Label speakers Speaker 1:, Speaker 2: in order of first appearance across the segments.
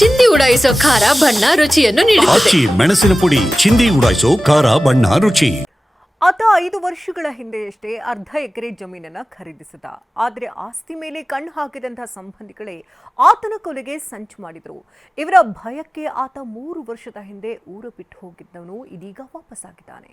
Speaker 1: ಚಿಂದಿ ಉಡಾಯಿಸೋ ಖಾರ ಬಣ್ಣ ರುಚಿಯನ್ನು ನೀಡುತ್ತದೆ.
Speaker 2: ಆಚಿ ಮೆಣಸಿನ ಪುಡಿ ಚಿಂದಿ ಉಡಾಯಿಸೋ ಖಾರ ಬಣ್ಣ ರುಚಿ.
Speaker 3: ಆತ ಐದು ವರ್ಷಗಳ ಹಿಂದೆಯಷ್ಟೇ ಅರ್ಧ ಎಕರೆ ಜಮೀನನ್ನ ಖರೀದಿಸಿದ. ಆದರೆ ಆಸ್ತಿ ಮೇಲೆ ಕಣ್ಣು ಹಾಕಿದಂತಹ ಸಂಬಂಧಿಗಳೇ ಆತನ ಕೊಲೆಗೆ ಸಂಚು ಮಾಡಿದರು. ಇವರ ಭಯಕ್ಕೆ ಆತ ಮೂರು ವರ್ಷದ ಹಿಂದೆ ಊರು ಬಿಟ್ಟು ಹೋಗಿದ್ದವನು ಇದೀಗ ವಾಪಸ್ಸಾಗಿದ್ದಾನೆ.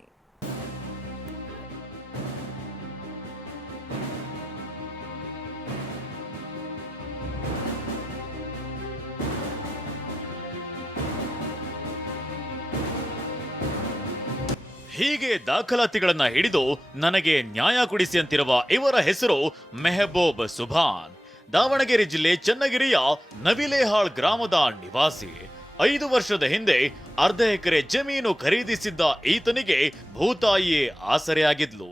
Speaker 4: ಹೀಗೆ ದಾಖಲಾತಿಗಳನ್ನ ಹಿಡಿದು ನನಗೆ ನ್ಯಾಯ ಕೊಡಿಸಿ ಅಂತಿರುವ ಇವರ ಹೆಸರು ಮೆಹಬೂಬ್ ಸುಭಾನ್. ದಾವಣಗೆರೆ ಜಿಲ್ಲೆ ಚನ್ನಗಿರಿಯ ನವಿಲೇಹಾಳ್ ಗ್ರಾಮದ ನಿವಾಸಿ. ಐದು ವರ್ಷದ ಹಿಂದೆ ಅರ್ಧ ಎಕರೆ ಜಮೀನು ಖರೀದಿಸಿದ್ದ ಈತನಿಗೆ ಭೂತಾಯಿಯೇ ಆಸರೆಯಾಗಿದ್ಲು.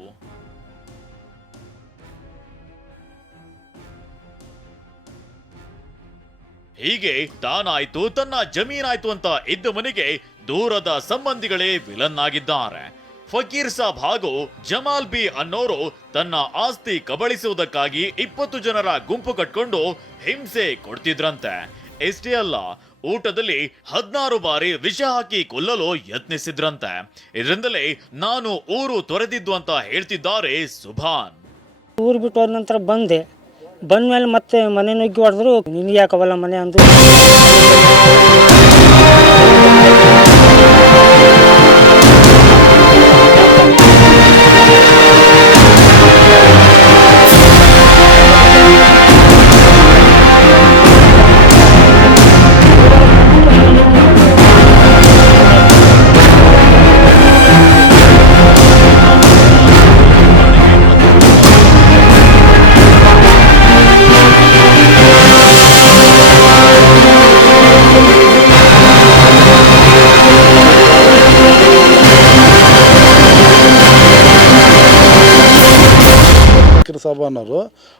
Speaker 4: ಹೀಗೆ ತಾನಾಯ್ತು, ತನ್ನ ಜಮೀನಾಯ್ತು ಅಂತ ಇದ್ದ ಮನೆಗೆ ದೂರದ ಸಂಬಂಧಿಗಳೇ ವಿಲನ್ ಆಗಿದ್ದಾರೆ ಫಕೀರ್ ಸಾಬ್ ಹಾಗೂ ಜಮಾಲ್ ಬಿ ಅನ್ನೋರು ತನ್ನ ಆಸ್ತಿ ಕಬಳಿಸುವುದಕ್ಕಾಗಿ ಇಪ್ಪತ್ತು ಜನರ ಗುಂಪು ಕಟ್ಕೊಂಡು ಹಿಂಸೆ ಕೊಡ್ತಿದ್ರಂತೆ. ಎಷ್ಟೇ ಅಲ್ಲ, ಊಟದಲ್ಲಿ ಹದಿನಾರು ಬಾರಿ ವಿಷ ಹಾಕಿ ಕೊಲ್ಲಲು ಯತ್ನಿಸಿದ್ರಂತೆ. ಇದರಿಂದಲೇ ನಾನು ಊರು ತೊರೆದಿದ್ದು ಅಂತ ಹೇಳ್ತಿದ್ದಾರೆ ಸುಭಾನ್.
Speaker 5: ಊರು ಬಿಟ್ಟು ನಂತರ ಬಂದೆ. ಬಂದ್ಮೇಲೆ ಮತ್ತೆ ಮನೆ ನುಗ್ಗಿ ಹೊಡೆದ್ರು ನಿನ್ಗೆ ಯಾಕವಲ್ಲ ಮನೆ ಅಂದು
Speaker 6: ಫಕೀರ್ ಸಾಬ್ ಅನ್ನೋರು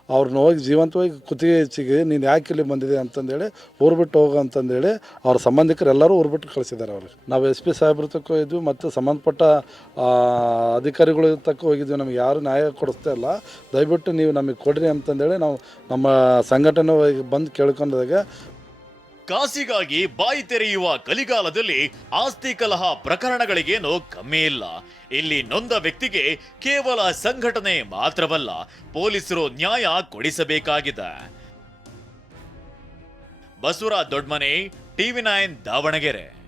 Speaker 6: ಅವ್ರನ್ನ ಹೋಗಿ ಜೀವಂತವಾಗಿ ಕುತ್ತಿಗೆ ಹೆಚ್ಚಿಗೆ ನೀನು ಯಾಕೆ ಇಲ್ಲಿ ಬಂದಿದೆ ಅಂತಂದೇಳಿ ಊರು ಬಿಟ್ಟು ಹೋಗು ಅಂತಂದೇಳಿ ಅವ್ರ ಸಂಬಂಧಿಕರು ಎಲ್ಲರೂ ಊರು ಬಿಟ್ಟು ಕಳಿಸಿದ್ದಾರೆ ಅವ್ರಿಗೆ ನಾವು ಎಸ್ ಪಿ ಸಾಹೇಬ್ರ ತಕ್ಕ ಹೋಗಿದ್ವಿ ಮತ್ತು ಸಂಬಂಧಪಟ್ಟ ಅಧಿಕಾರಿಗಳ ತಕ್ಕ ಹೋಗಿದ್ವಿ. ನಮಗೆ ಯಾರು ನ್ಯಾಯ ಕೊಡಿಸ್ತಾ ಇಲ್ಲ. ದಯವಿಟ್ಟು ನೀವು ನಮಗೆ ಕೊಡ್ರಿ ಅಂತಂದೇಳಿ ನಾವು ನಮ್ಮ ಸಂಘಟನೆ ಬಂದು ಕೇಳ್ಕೊಂಡಾಗ
Speaker 4: ಕಾಸಿಗಾಗಿ ಬಾಯಿ ತೆರೆಯುವ ಕಲಿಗಾಲದಲ್ಲಿ ಆಸ್ತಿ ಕಲಹ ಪ್ರಕರಣಗಳಿಗೇನು ಕಮ್ಮಿ ಇಲ್ಲ. ಇಲ್ಲಿ ನೊಂದ ವ್ಯಕ್ತಿಗೆ ಕೇವಲ ಸಂಘಟನೆ ಮಾತ್ರವಲ್ಲ, ಪೊಲೀಸರು ನ್ಯಾಯ ಕೊಡಿಸಬೇಕಾಗಿದೆ. Basavaraj Doddamane, TV nine Davanagere.